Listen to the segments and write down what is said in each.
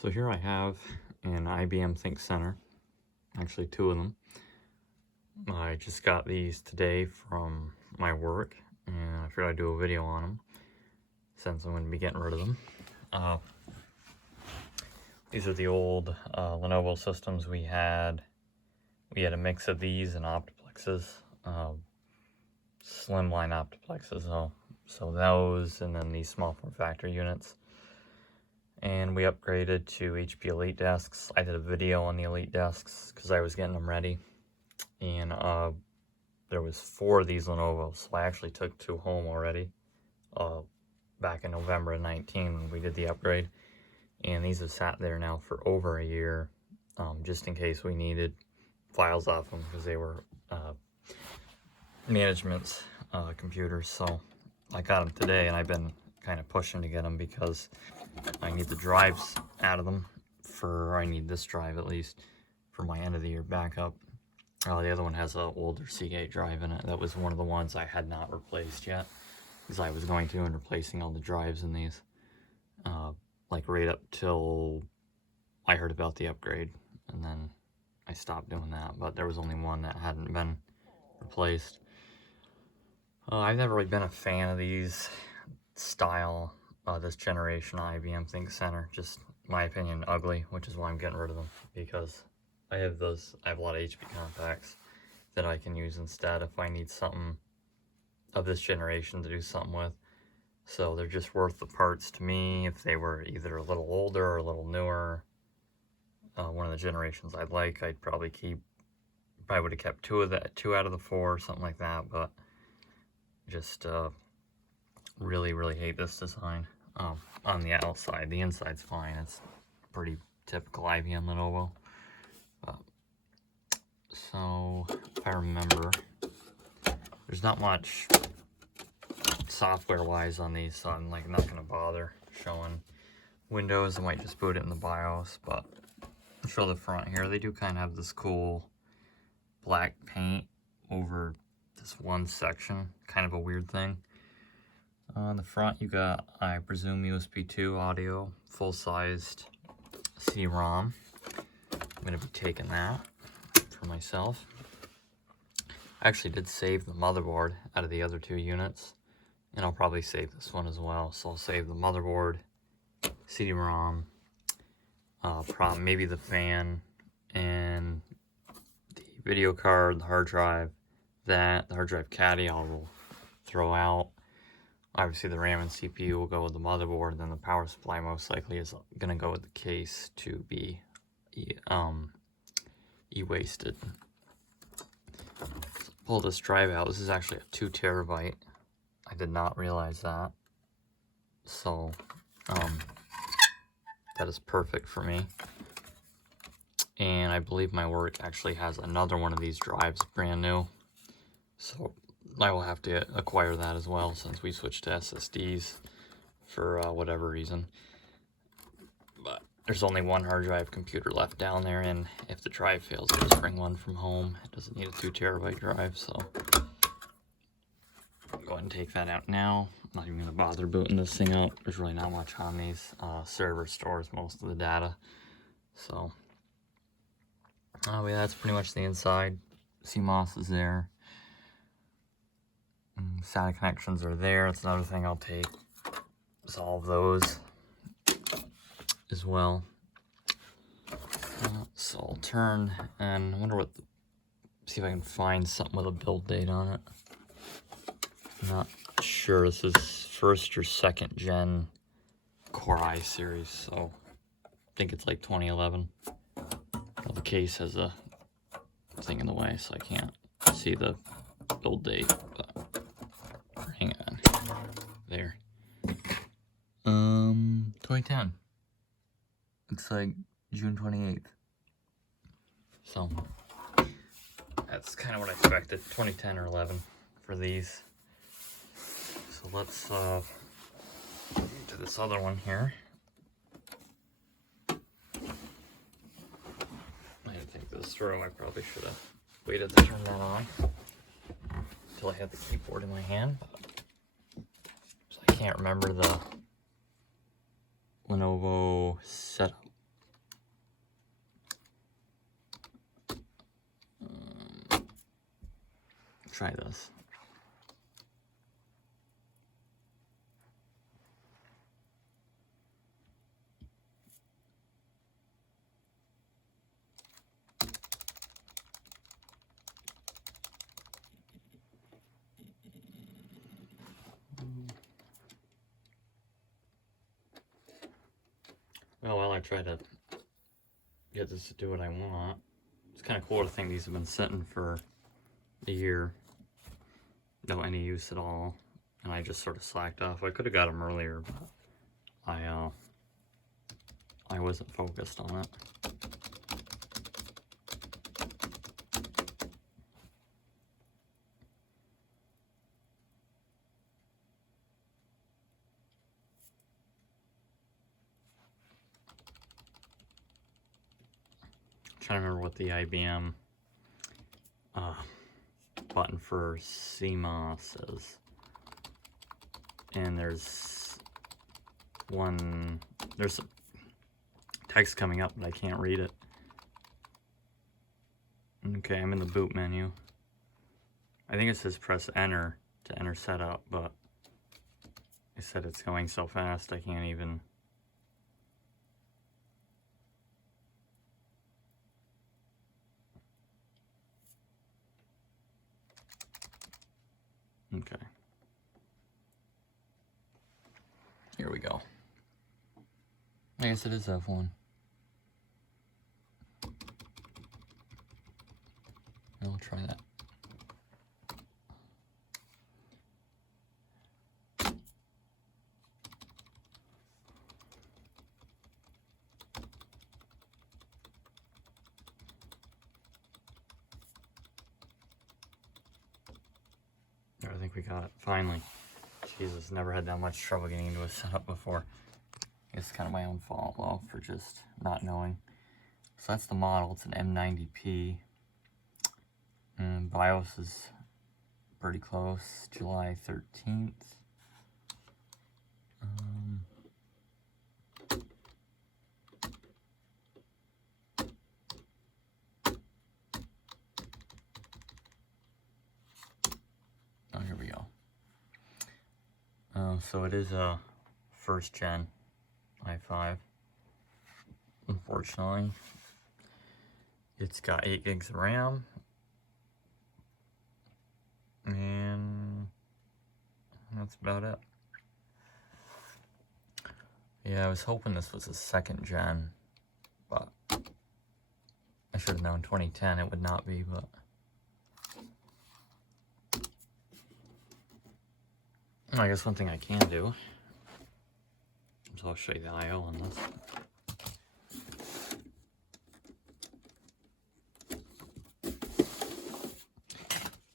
So here I have an IBM Think Center, actually two of them. I just got these today from my work, and I figured I'd do a video on them since I'm going to be getting rid of them. These are the old Lenovo systems we had. We had a mix of these and optiplexes, slimline optiplexes, so those, and then these small form factor units. And we upgraded to HP Elite desks. I did a video on the Elite desks because I was getting them ready. And there was 4 of these Lenovo's, so I actually took 2 home already back in November of 19 when we did the upgrade. And these have sat there now for over a year, just in case we needed files off them, because they were management's computers. So I got them today, and I've been kind of pushing to get them because I need the drives out of them I need this drive at least for my end of the year backup. The other one has an older Seagate drive in it. That was one of the ones I had not replaced yet, because I was going to and replacing all the drives in these, like right up till I heard about the upgrade, and then I stopped doing that. But there was only one that hadn't been replaced. I've never really been a fan of these style, this generation IBM Think Center. Just my opinion, ugly, which is why I'm getting rid of them, because I have a lot of HP compacts that I can use instead if I need something of this generation to do something with. So they're just worth the parts to me. If they were either a little older or a little newer, one of the generations I'd like, I'd probably would have kept 2 out of the 4, something like that. But just really hate this design on the outside. The inside's fine. It's pretty typical IBM Lenovo. So if I remember, there's not much software wise on these, so I'm not gonna bother showing Windows. I might just boot it in the BIOS, but I'll show the front here. They do kind of have this cool black paint over this one section, kind of a weird thing. On the front you got, I presume, USB 2 audio, full-sized CD-ROM. I'm gonna be taking that for myself. I actually did save the motherboard out of the other 2 units, and I'll probably save this one as well. So I'll save the motherboard, CD-ROM, maybe the fan, and the video card, the hard drive. The hard drive caddy I will throw out. Obviously the RAM and CPU will go with the motherboard, and then the power supply most likely is going to go with the case to be e-wasted. So pull this drive out. This is actually a 2 terabyte. I did not realize that. So that is perfect for me. And I believe my work actually has another one of these drives, brand new. So I will have to acquire that as well, since we switched to SSDs for whatever reason. But there's only one hard drive computer left down there, and if the drive fails, I just bring one from home. It doesn't need a 2 terabyte drive, so I'll go ahead and take that out now. I'm not even going to bother booting this thing out. There's really not much on these. Server stores most of the data. So, yeah, that's pretty much the inside. CMOS is there. SATA connections are there. That's another thing I'll take. Solve those as well. So I'll turn, and I wonder see if I can find something with a build date on it. I'm not sure. This is 1st or 2nd gen Core i series, so I think it's like 2011. Well, the case has a thing in the way, so I can't see the build date, but hang on. There. 2010. Looks like June 28th. So that's kind of what I expected. 2010 or 11 for these. So let's to this other one here. I didn't think this through. I probably should have waited to turn that on until I had the keyboard in my hand. So I can't remember the Lenovo setup try this. Well, while I try to get this to do what I want, it's kind of cool to think these have been sitting for a year, no any use at all, and I just sort of slacked off. I could have got them earlier, but I wasn't focused on it. Trying to remember what the IBM button for CMOS is, and there's some text coming up, but I can't read it. Okay, I'm in the boot menu. I think it says press enter to enter setup, but I said it's going so fast I can't even. Okay. Here we go. I guess it is F1. I'll try that. There, I think we got it, finally. Jesus, never had that much trouble getting into a setup before. I guess it's kind of my own fault, though, for just not knowing. So that's the model. It's an M90P. And BIOS is pretty close, July 13th. Oh, here we go. So it is a first gen i5. Unfortunately, it's got 8 gigs of RAM, and that's about it. Yeah, I was hoping this was a second gen, but I should have known 2010 it would not be, but I guess one thing I can do is I'll show you the I/O on this.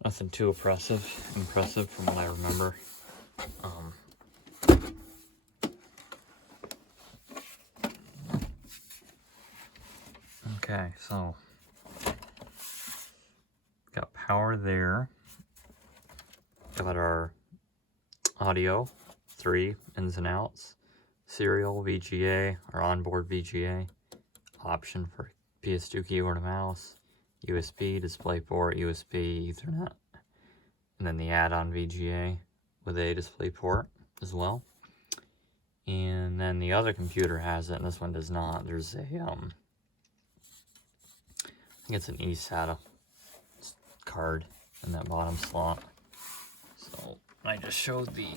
Nothing too impressive from what I remember. Okay, so got power there. Got our audio, 3 ins and outs, serial VGA, our onboard VGA, option for PS2 keyboard and mouse, USB, DisplayPort, USB, Ethernet, and then the add-on VGA with a DisplayPort as well. And then the other computer has it, and this one does not. There's a, I think it's an eSATA card in that bottom slot. So I just showed the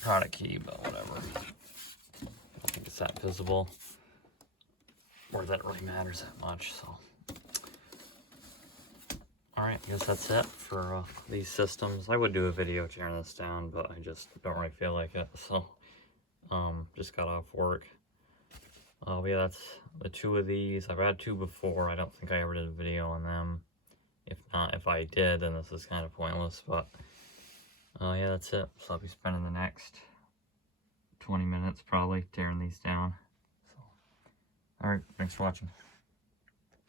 product key, but whatever. I don't think it's that visible, or that it really matters that much, so. Alright, I guess that's it for these systems. I would do a video tearing this down, but I just don't really feel like it, so. Just got off work. Yeah, that's the 2 of these. I've had 2 before. I don't think I ever did a video on them. If not, if I did, then this is kind of pointless, but yeah, that's it. So I'll be spending the next 20 minutes probably tearing these down. So, alright, thanks for watching.